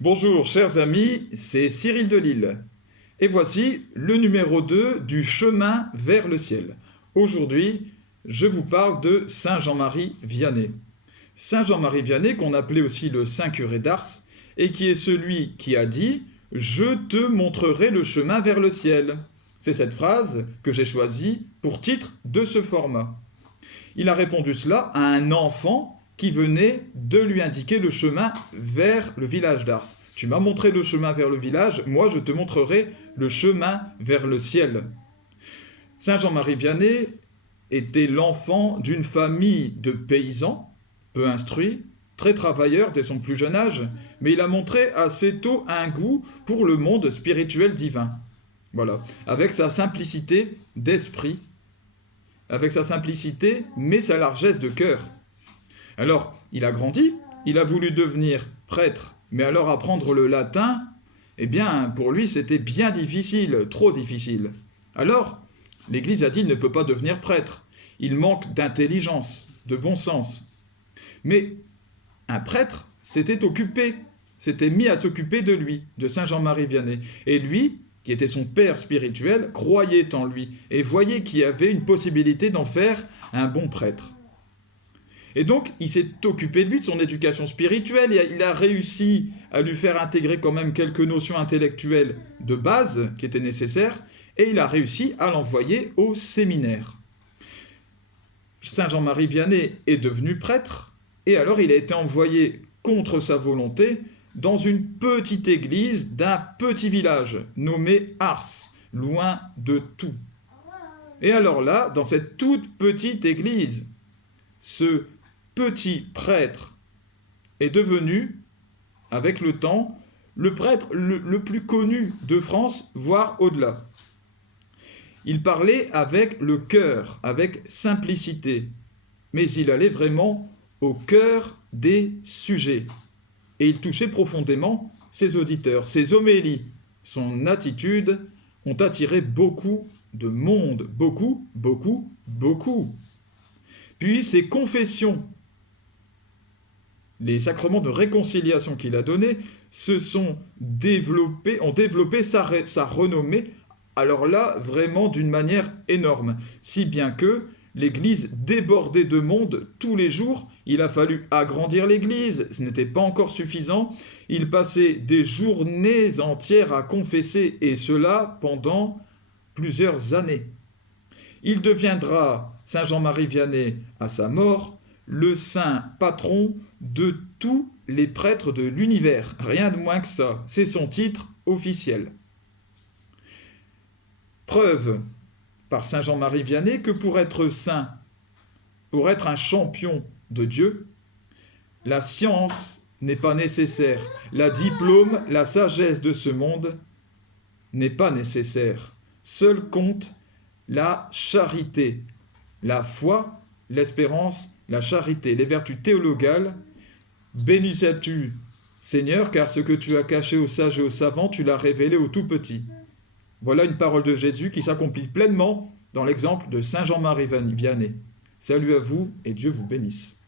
Bonjour chers amis, c'est Cyril de Lille. Et voici le numéro 2 du chemin vers le ciel. Aujourd'hui, je vous parle de Saint Jean-Marie Vianney. Saint Jean-Marie Vianney, qu'on appelait aussi le Saint curé d'Ars, et qui est celui qui a dit « Je te montrerai le chemin vers le ciel ». C'est cette phrase que j'ai choisie pour titre de ce format. Il a répondu cela à un enfant qui venait de lui indiquer le chemin vers le village d'Ars. Tu m'as montré le chemin vers le village, moi je te montrerai le chemin vers le ciel. Saint Jean-Marie Vianney était l'enfant d'une famille de paysans, peu instruits, très travailleurs dès son plus jeune âge, mais il a montré assez tôt un goût pour le monde spirituel divin. Voilà, avec sa simplicité d'esprit, avec sa simplicité, mais sa largesse de cœur. Alors, il a grandi, il a voulu devenir prêtre, mais alors apprendre le latin, eh bien, pour lui, c'était bien difficile, trop difficile. Alors, l'Église a dit, il ne peut pas devenir prêtre. Il manque d'intelligence, de bon sens. Mais un prêtre s'était mis à s'occuper de lui, de Saint Jean-Marie Vianney. Et lui, qui était son père spirituel, croyait en lui et voyait qu'il y avait une possibilité d'en faire un bon prêtre. Et donc, il s'est occupé de lui, de son éducation spirituelle, et il a réussi à lui faire intégrer quand même quelques notions intellectuelles de base qui étaient nécessaires, et il a réussi à l'envoyer au séminaire. Saint Jean-Marie Vianney est devenu prêtre, et alors il a été envoyé contre sa volonté dans une petite église d'un petit village nommé Ars, loin de tout. Et alors là, dans cette toute petite église, ce petit prêtre est devenu, avec le temps, le prêtre le plus connu de France, voire au-delà. Il parlait avec le cœur, avec simplicité, mais il allait vraiment au cœur des sujets. Et il touchait profondément ses auditeurs. Ses homélies, son attitude ont attiré beaucoup de monde. Beaucoup, beaucoup, beaucoup. Puis ses confessions, les sacrements de réconciliation qu'il a donnés, ont développé sa renommée, alors là, vraiment d'une manière énorme. Si bien que l'Église débordait de monde tous les jours. Il a fallu agrandir l'Église, ce n'était pas encore suffisant. Il passait des journées entières à confesser, et cela pendant plusieurs années. Il deviendra, Saint Jean-Marie Vianney, à sa mort, le saint patron de tous les prêtres de l'univers. Rien de moins que ça, c'est son titre officiel. Preuve par Saint Jean-Marie Vianney que pour être saint, pour être un champion de Dieu, la science n'est pas nécessaire. La diplôme, la sagesse de ce monde n'est pas nécessaire. Seul compte la charité, la foi, l'espérance, la charité, les vertus théologales. Béni sois-tu, Seigneur, car ce que tu as caché aux sages et aux savants, tu l'as révélé aux tout petits. Voilà une parole de Jésus qui s'accomplit pleinement dans l'exemple de Saint Jean-Marie Vianney. Salut à vous et Dieu vous bénisse.